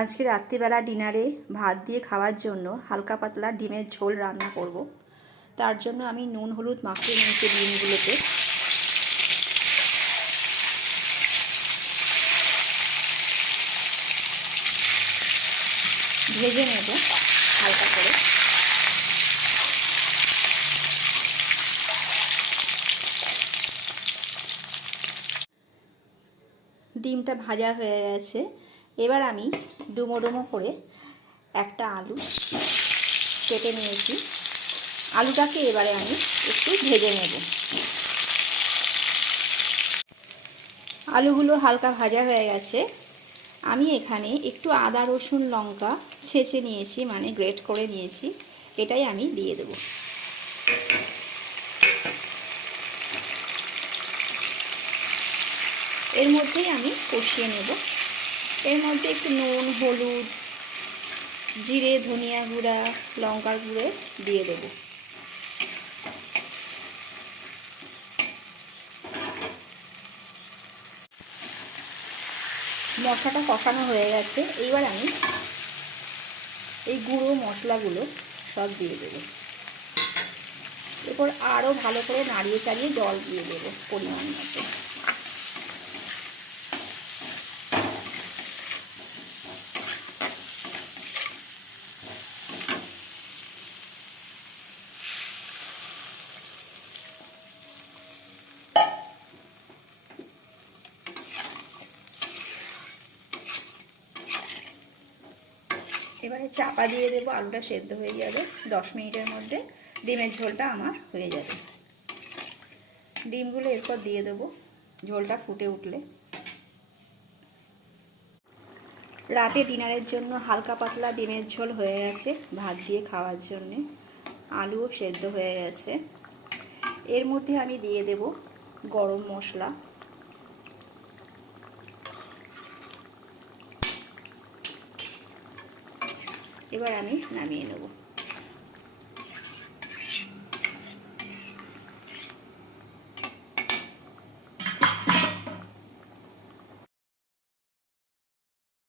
আজকে রাত্রিবেলা ডিনারে ভাত দিয়ে খাওয়ার জন্য হালকা পাতলা ডিমের ঝোল রান্না করব। তার জন্য আমি নুন হলুদ মাখিয়ে নিয়েছি ডিমগুলোতে। ভেজে নেব হালকা করে। ডিমটা ভাজা হয়ে গেছে। এবার আমি ডুমো ডুমো করে একটা আলু কেটে নিয়েছি। আলুটাকে এবারে আমি একটু ভেজে নেব। আলুগুলো হালকা ভাজা হয়ে গেছে। আমি এখানে একটু আদা রসুন লঙ্কা ছেঁচে নিয়েছি, মানে গ্রেট করে নিয়েছি। এটাই আমি দিয়ে দেব। এর মধ্যেই আমি কষিয়ে নেব। এর মধ্যে একটু নুন হলুদ জিরে ধনিয়া গুঁড়া লঙ্কার গুঁড়ো দিয়ে দেব। মশলাটা কষানো হয়ে গেছে। এইবার আমি এই গুঁড়ো মশলাগুলো সব দিয়ে দেব। এরপর আরও ভালো করে নাড়িয়ে চাড়িয়ে জল দিয়ে দেব পরিমাণ মতো। এবারে চাপা দিয়ে দেবো, আলুটা সেদ্ধ হয়ে যাবে। 10 মিনিটের মধ্যে ডিমের ঝোলটা আমার হয়ে যাবে। ডিমগুলো এরপর দিয়ে দেবো ঝোলটা ফুটে উঠলে। রাতে ডিনারের জন্য হালকা পাতলা ডিমের ঝোল হয়ে গেছে ভাত দিয়ে খাওয়ার জন্যে। আলুও সেদ্ধ হয়ে গেছে। এর মধ্যে আমি দিয়ে দেব গরম মশলা। এবার আমি নামিয়ে নেব।